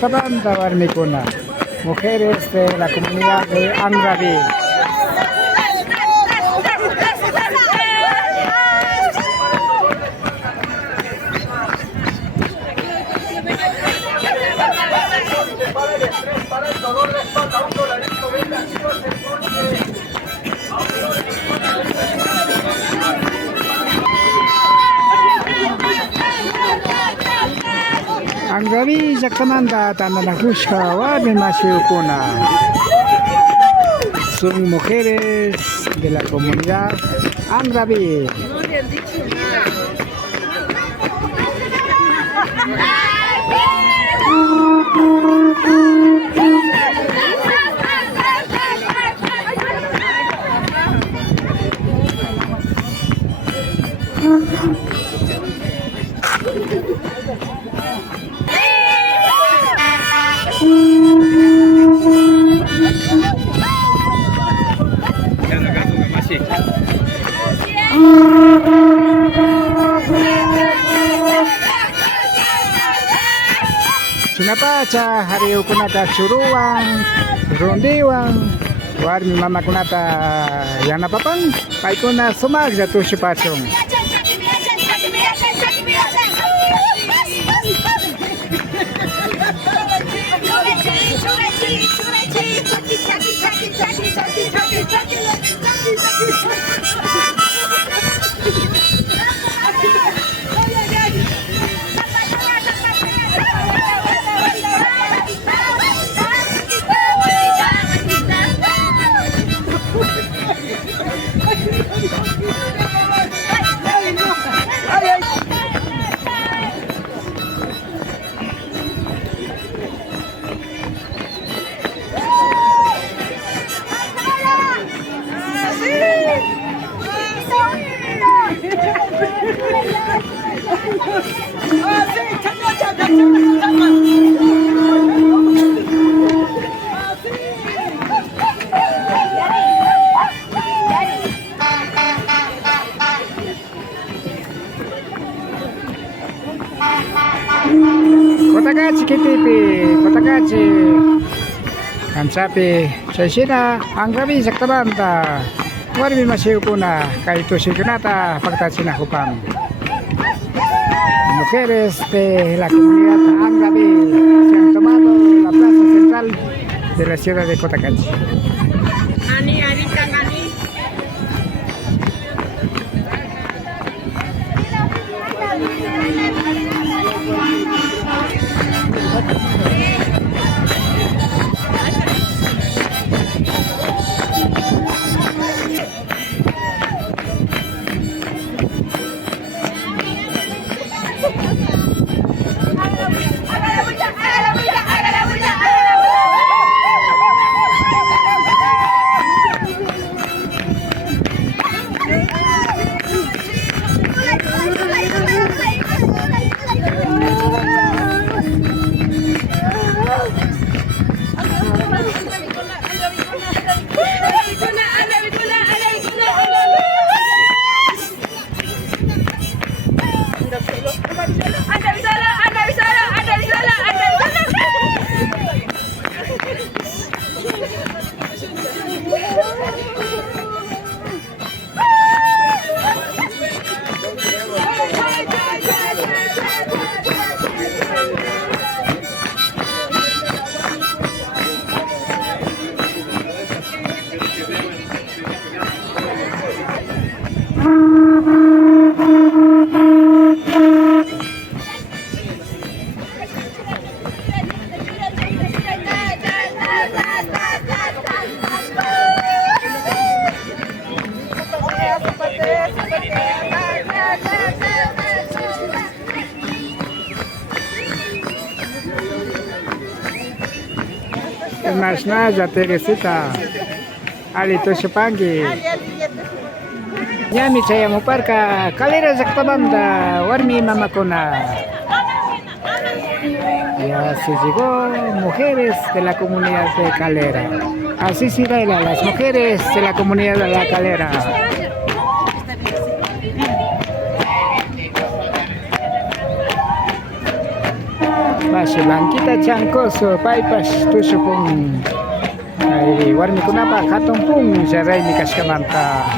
Zactabanda Warmicuna, mujeres de la comunidad de Andraví. Para el dolor de espalda, un dolarito, venga, chicos, Andraví Zactamanda Tananakushka Warmi Masiukuna. Son mujeres de la comunidad Andraví. Sunapacha hariu kunata churuan, rondiwan, warmi mama kunata yanapapan, paikuna sumagja tushipachon. Kotakachi kitipi, kotakachi. Kamsapi, Shaishina, Andraví Zactabanda, Warmi Masiukuna, Kaitushi Kunata, Pagtachina Jupan. Mujeres de la comunidad Andraví se han tomado la plaza central de la ciudad de Cotacachi. Nasnaja Teresita Alito Shapangi Nyami saya muparka Calera Zactabanda Warmi Mamakona. Ya se llegó mujeres de la comunidad de Calera. Así se baila las mujeres de la comunidad de la Calera. Basi Bangkita Chancoso, paipas tusukong ay warmi ko na pa katumpong sa ray ni Kaskamanta.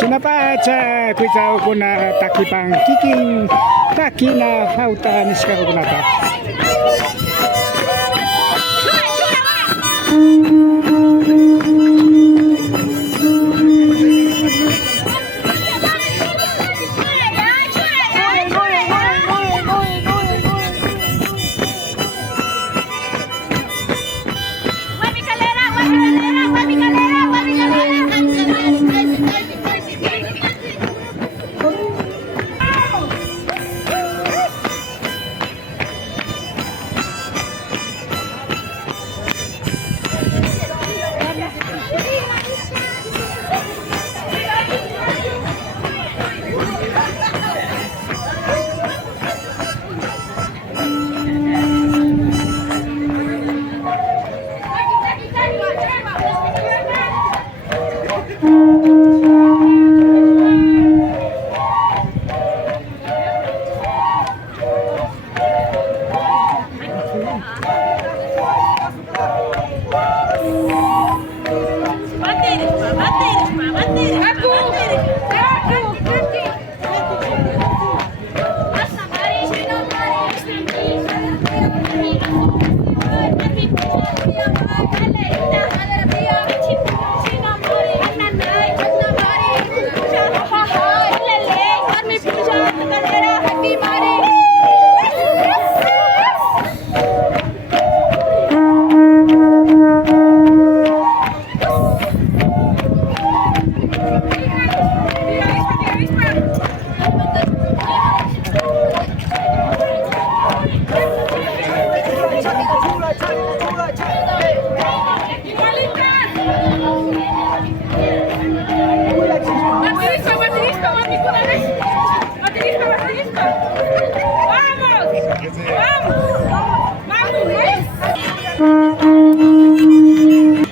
Sinapacha kuitao ko na takipang kiking taki na hauta niska ko na ta.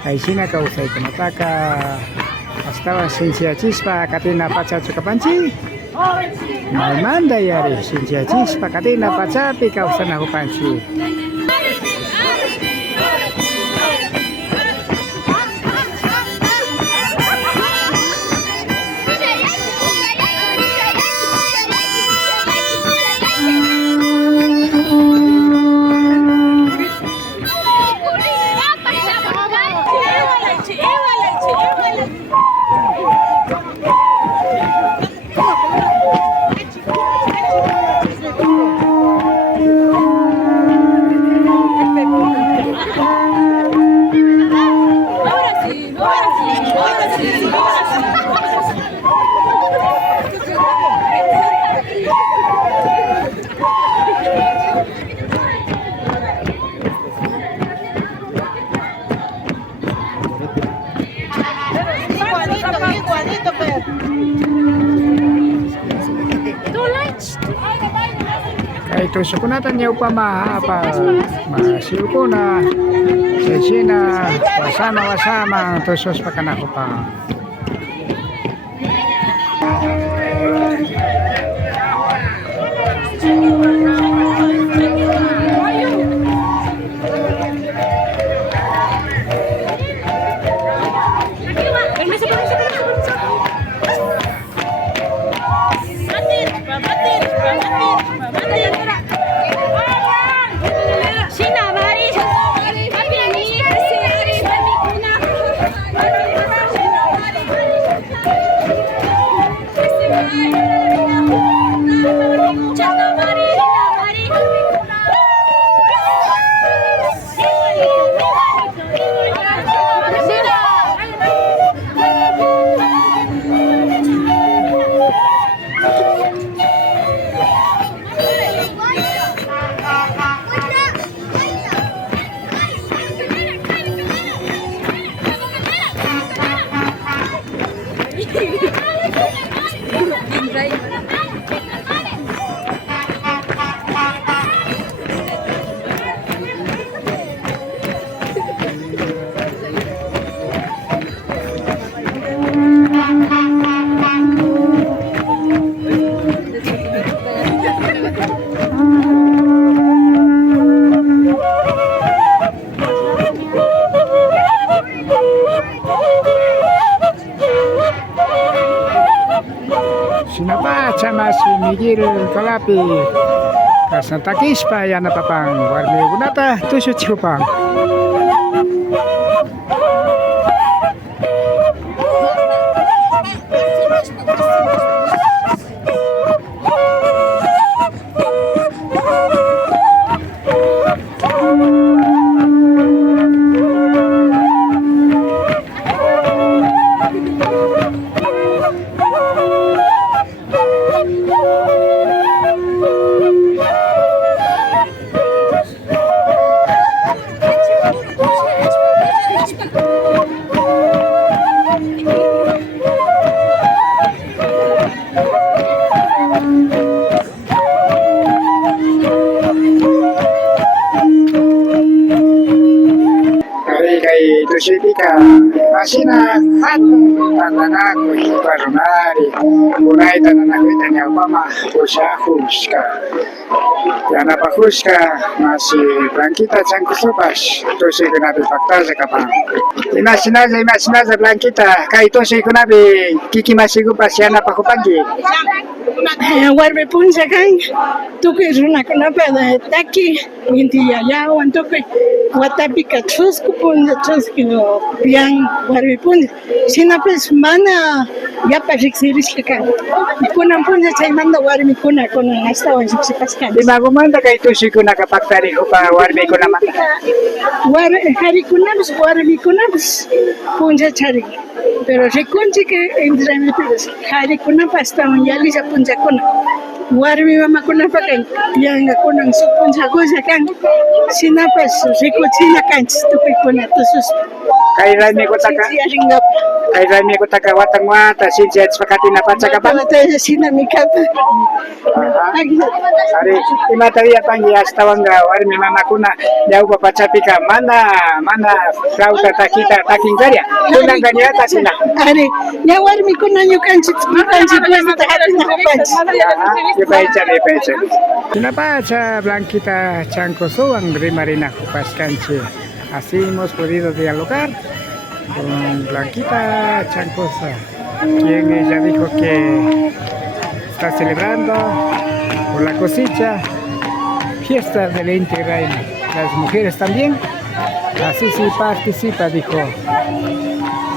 Ay sinakausay ko nataka astawa sinsia chispa katina pacha chukapanchi may manda yari sinsia chispa katina pacha pikausan ako panchi. Ito sukunatan niya pa masiyo ko na sesina wasama tusos pa kanako pa. Sinapacha masi Miguel Kalapi Santa Kispa yana papang warmi gunata tusu chupang. Tusipika masina hatu tananaku hiparunari unai tananaku itanya upama usahuska yana pahuska masih Blanquita Chancusopas tusi kunabi faktaza kapang imaginaza Blanquita kai tusi kunabi kiki masigupas yana pahupangi warmi punza kan tukuy runakunapa taki inti yayawan tukuy watapika chusku punza chusku pian warmi punza sinapas mana yapa riksirishka kan kunan punza chaymanta warmikuna kunan astawan riksipaskan imagumanta kay tusi kunakapaktari upa warmikunamanta harikunapas warmikunapas punza charin pero rikunchi que entre amigas harikunapas astawan yalisa punzakuna warmi mamakunapa kan yanga kunan supunzakusa kan sinapas rikuchina kanchis tukuykuna tusus kay rami kutaka watang wata sinja pakati na patsakapan sina mikapa ari imataria pangi astawanga warmi mamakuna yaupa pachapika mana rauta takita takingaria kunang ganyata sina ari ya warmi kuna nyukanchis puesta takatina kupanchis Ipacha. Sinapacha Blanquita Chancosoan Rimarina Jupascanche. Así hemos podido dialogar con Blanquita Chancosa, quien ella dijo que está celebrando por la cosecha fiesta del Inti Raymi. Las mujeres también, así sí participa, dijo.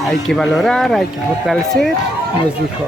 Hay que valorar, hay que fortalecer, nos dijo.